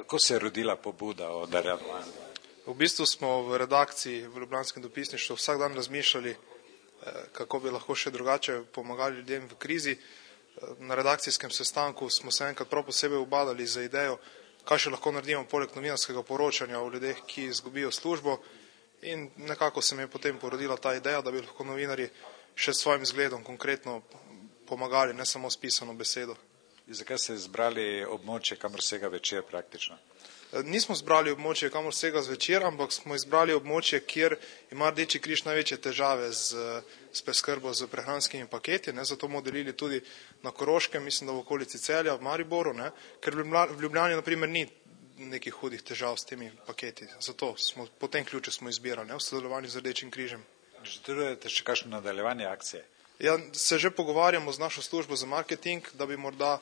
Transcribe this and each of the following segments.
Kako se je rodila pobuda o darovanju? V bistvu smo v redakciji v Ljubljanskem dopisništvu vsak dan razmišljali, kako bi lahko še drugače pomagali ljudem v krizi. Na redakcijskem sestanku smo se enkrat prav posebej ubadali za idejo, kaj še lahko naredimo poleg novinarskega poročanja o ljudeh, ki izgubijo službo, in nekako se mi je potem porodila ta ideja, da bi lahko novinarji še s svojim zgledom konkretno pomagali, ne samo s pisano besedo. In zakaj ste izbrali območje, kamor sega Večer praktično? Nismo izbrali območje, kamor sega Zvečer, ampak smo izbrali območje, kjer ima Rdeči križ največje težave s preskrbo z prehranskimi paketi, zato bomo delili tudi na Koroškem, mislim, da v okolici Celja, v Mariboru, ker v Ljubljani na primer ni nekih hudih težav s temi paketi. Zato po tem ključu smo izbirali, v sodelovanju z Rdečim križem. Načrtujete še kakšno nadaljevanje akcije? Ja, se že pogovarjamo z našo službo za marketing, da bi morda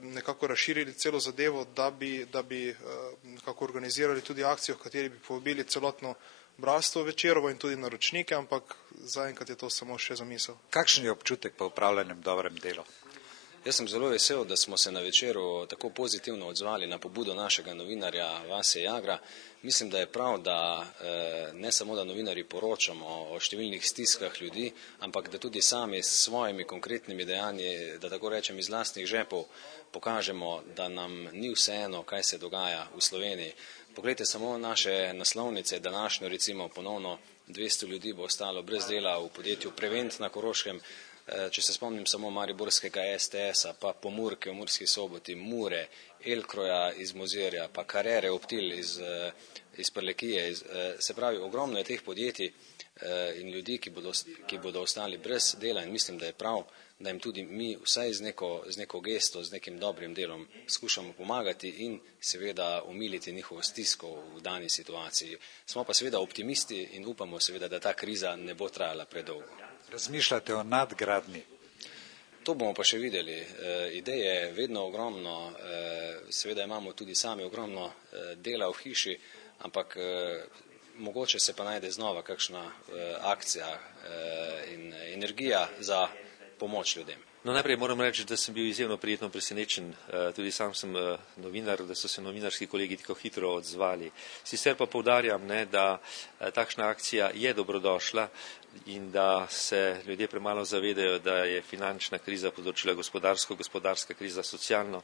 nekako razširili celo zadevo, da bi nekako organizirali tudi akcijo, v kateri bi povabili celotno bralstvo Večerovo in tudi naročnike, ampak zaenkrat je to samo še zamisel. Kakšen je občutek po opravljenem dobrem delu? Jaz sem zelo vesel, da smo se na Večeru tako pozitivno odzvali na pobudo našega novinarja Vasje Jagra. Mislim, da je prav, da ne samo, da novinarji poročamo o številnih stiskah ljudi, ampak da tudi sami s svojimi konkretnimi dejanji, da tako rečem iz lastnih žepov, pokažemo, da nam ni vseeno, kaj se dogaja v Sloveniji. Poglejte samo naše naslovnice, današnjo recimo ponovno 200 ljudi bo ostalo brez dela v podjetju Prevent na Koroškem. Če se spomnim samo mariborskega STS-a, pa Pomurke v Murski Soboti, Mure, Elkroja iz Mozirja, pa Karere Optil iz Prlekije. Se pravi, ogromno je teh podjetij in ljudi, ki bodo ostali brez dela, in mislim, da je prav, da jim tudi mi vsaj z neko gesto, z nekim dobrim delom skušamo pomagati in seveda umiliti njihovo stisko v dani situaciji. Smo pa seveda optimisti in upamo seveda, da ta kriza ne bo trajala predolgo. Razmišljate o nadgradnji? To bomo pa še videli. Ideje je vedno ogromno, seveda imamo tudi sami ogromno dela v hiši, ampak mogoče se pa najde znova kakšna akcija in energija za pomoč ljudem. No, najprej moram reči, da sem bil izjemno prijetno presenečen, tudi sam sem novinar, da so se novinarski kolegi tako hitro odzvali. Sicer pa poudarjam, da takšna akcija je dobrodošla in da se ljudje premalo zavedajo, da je finančna kriza povzročila gospodarska kriza socialno.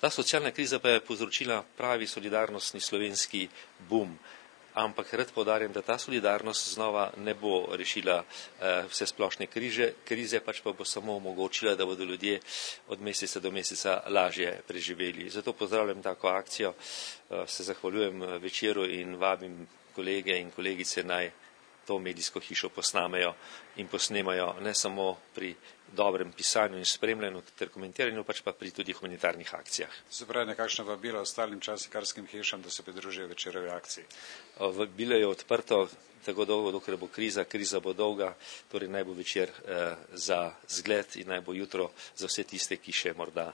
Ta socialna kriza pa je povzročila pravi solidarnostni slovenski boom. Ampak rad poudarjam, da ta solidarnost znova ne bo rešila vse splošne krize, pač pa bo samo omogočila, da bodo ljudje od meseca do meseca lažje preživeli. Zato pozdravljam tako akcijo, se zahvaljujem Večeru in vabim kolege in kolegice naj to medijsko hišo posnamejo in posnemajo ne samo pri dobrem pisanju in spremljanju ter komentiranju, pač pa pri tudi humanitarnih akcijah. Se pravi, nekakšno vabilo ostalim časnikarskim hišam, da se pridružijo Večerovi akciji? Vabilo je odprto tako dolgo, dokler bo kriza bo dolga, torej naj bo Večer za zgled in naj bo jutro za vse tiste, ki še morda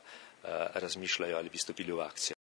razmišljajo ali bi stopili v akcijo.